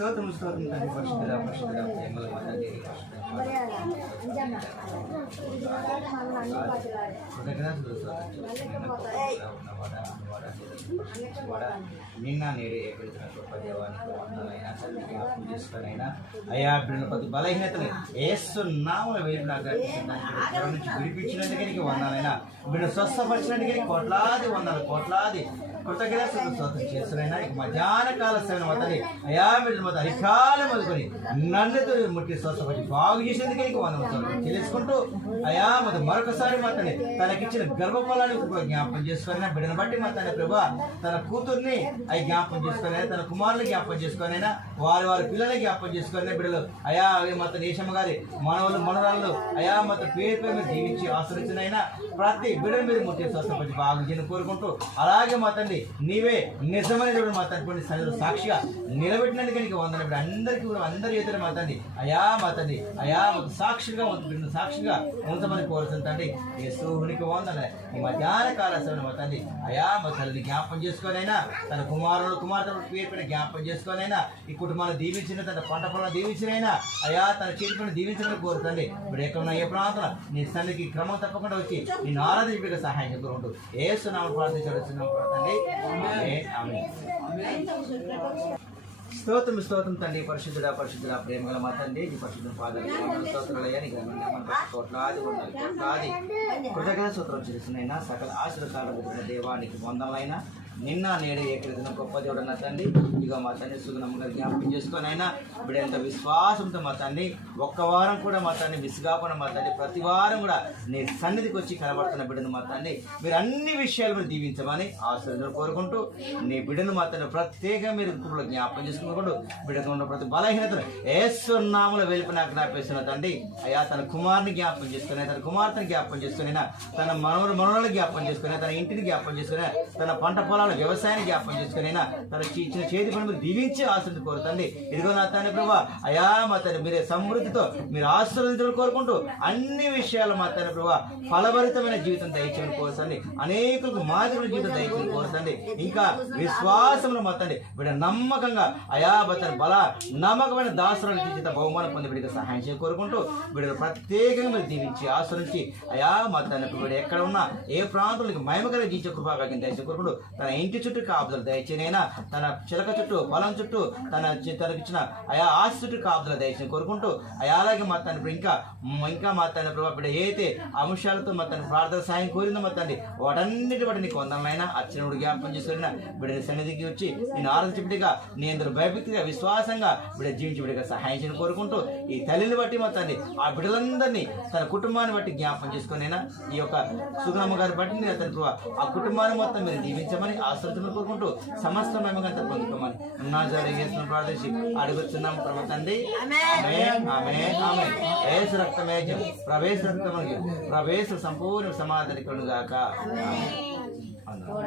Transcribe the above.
స్తోత్రం స్తోత్రం తండ్రి పరిశుద్ధ పరిశుద్ధ ప్రేమల తండ్రి కృతజ్ఞతలు నిన్న నేడు ఏర్పడుతున్న గొప్ప దేవానికి వందనైనా జ్ఞాపకం చేసుకొనైనా అయా బిడ్డల ప్రతి బలహీనతలు ఏసు నామల నుంచి విడిపించినందుకే వందాలైనా బిడ్డ స్వస్థపరిచినందుకే కోట్లాది వందలు కోట్లాది కృతజ్ఞతలు స్తోత్రం చేస్తున్నైనా ఇక మధ్యాహ్న కాల సమయం మొదటి అయా బిడ్డల మొదటి అధికాలం మొదలుకొని నన్నుతో ముట్టి స్వస్థపడి బాగు చేసేందుకే ఇక వందలు తెలుసుకుంటూ అయా మొదటి మరొక మరొకసారి మాత్రమే తనకిచ్చిన గర్భఫలాన్ని కూడా జ్ఞాపకం చేసుకొని బిడ్డను బట్టి మా తండ్రి ప్రభా తన కూతుర్ని అవి జ్ఞాపకం చేసుకొని తన కుమారుని జ్ఞాపకం చేసుకొని వారి వారి పిల్లల్ని జ్ఞాపకం చేసుకొని బిడ్డలు అయా మొత్తం దేశమ్మ గారి మనవలు మనరాళ్ళు అయా మొత్తం పేరు పేరు మీద జీవించి ఆశ్రయించినైనా ప్రతి బిడ్డ మీద ముట్టి స్వస్థపడి బాగు కోరుకుంటూ అలాగే మా తండ్రి నీవే నిజమైన దేవుడు మా తండ్రి సన్నిధిలో సాక్షిగా నిలబెట్టినందుకు నీకు వందన బిడ్డ అందరికీ కూడా అందరి చేతులు మా తండ్రి అయా మా తండ్రి అయా సాక్షిగా సాక్షిగా ఉంచమని కోరుతుంది తండ్రి యేసునికి వందన ఈ మధ్యాహ్న కాల సమయం మా తండ్రి అయా మా తల్లిని జ్ఞాపకం చేసుకోనైనా తన కుమారుడు కుమార్తె పేరు పైన జ్ఞాపకం చేసుకోనైనా ఈ కుటుంబాన్ని దీవించిన తన పంట పొలం దీవించినైనా అయా తన చేతి పైన దీవించమని కోరుతుంది ఇప్పుడు ఎక్కడ ఏ ప్రాంతం నీ సన్నిధికి క్రమం తప్పకుండా వచ్చి నేను ఆరాధించడానికి సహాయం కోరుకుంటూ ఏ సునామం ప్రార్థించడం తండ్రి ఆమేన్, ఆమేన్. స్తోత్రం స్తోత్రం తండ్రి పరిశుద్ధుడ పరిశుద్ధుడ ప్రేమ గల మా తండ్రి నీ పరిశుద్ధ పాదాలు స్తోత్రాలయ్యా కోట్లాది కోట్లాది. కృతజ్ఞత స్తోత్రం చేసినైనా సకల ఆశీర్వాదాలు దేవానికి వందలైనా నిన్న నేడే ఎక్కడైనా గొప్ప దేవుడు అన్న తండ్రి. ఇక మా తండ్రి సుగుణమ్మ గారు జ్ఞాపకం చేసుకొని అయినా ఇప్పుడు ఎంత విశ్వాసంతో మా తండ్రి ఒక్క వారం కూడా మా తండ్రి మిస్ కాకుండా మా తండ్రి ప్రతి వారం కూడా నీ సన్నిధికి వచ్చి కనబడుతున్న బిడ్డను మా తండ్రి మీరు అన్ని విషయాలు మీరు దీవించమని ఆశ్రయం కోరుకుంటూ నీ బిడ్డను మా తండ్రి ప్రత్యేకంగా మీరు గురువులు జ్ఞాపకం చేసుకుంటూ బిడ్డకు ఉన్న ప్రతి బలహీనతను ఏసునామల వెలుపు నాకు జ్ఞాపేస్తున్న తండ్రి అయ్యా తన కుమారుని జ్ఞాపకం చేసుకుని తన కుమార్తెను జ్ఞాపకం చేసుకుని తన మనవడు మనవలను జ్ఞాపకం చేసుకుని తన ఇంటిని జ్ఞాపకం చేసుకుని తన పంట పొలాలు వ్యవసాయాన్ని జ్ఞాపకం చేసుకునైనా తన ఇచ్చిన చేతి పని మీరు దీవించి ఆశ్రది కోరుతుంది ఇదిగో నా తండ్రి ప్రభా అయా మా తండ్రి మీరే సమృద్ధితో మీరు ఆశీర్వదించడం కోరుకుంటూ అన్ని విషయాలు మా తండ్రి ప్రభా ఫలభరితమైన జీవితం దయచేయని కోరుతండి. అనేకులకు మాదిరి జీవితం దయచేయని కోరుతండి. ఇంకా విశ్వాసంలో మా తండ్రి వీడ నమ్మకంగా అయా బతని బల నమ్మకమైన దాసురాలు జీవిత బహుమానం పొంది వీడికి సహాయం చేయ కోరుకుంటూ వీడిని ప్రత్యేకంగా మీరు దీవించి ఆశ్రయించి అయా మా తండ్రి వీడు ఎక్కడ ఉన్నా ఏ ప్రాంతంలో మహిమకర జీవించే కృపాగా దయచేసి కోరుకుంటూ తన ఇంటి చుట్టూ కాపుదలు దయచేనైనా తన చిలక చుట్టూ పొలం చుట్టూ తన చి- తనకిచ్చిన అయా ఆశ చుట్టూ కాపుదలు దయచేసి కోరుకుంటూ అయా అలాగే మా తన ఇంకా ఇంకా మా తన ప్రభావ ఇప్పుడు ఏదైతే అంశాలతో మా తన ప్రార్థన సాయం కోరిందో మా తండ్రి వాటన్నిటి బట్టి నీకు వందనైనా అర్చనుడు జ్ఞాపకం చేసుకున్న బిడ్డ సన్నిధికి వచ్చి నేను ఆరాధించబడిగా నీ అందరూ భయభక్తిగా విశ్వాసంగా బిడ్డ జీవించబడిగా సహాయం చేయని కోరుకుంటూ ఈ తల్లిని బట్టి మా తండ్రి ఆ బిడ్డలందరినీ తన కుటుంబాన్ని బట్టి జ్ఞాపకం చేసుకునైనా ఈ యొక్క సుగనమ్మ గారి బట్టి నేను అతని ఆ కుటుంబాన్ని మొత్తం మీరు దీవించమని ఆశ్రతులు కోరుకుంటూ సమస్త మహిమగంత పొందుకోమని నా జరిగేసిన ప్రార్థించి అడుగుతున్నాం ప్రభు తండ్రి. యేసు రక్తమేజం ప్రవేశ రక్తమేజం ప్రవేశ సంపూర్ణ సమాధానికుడుగాక ఆమేన్.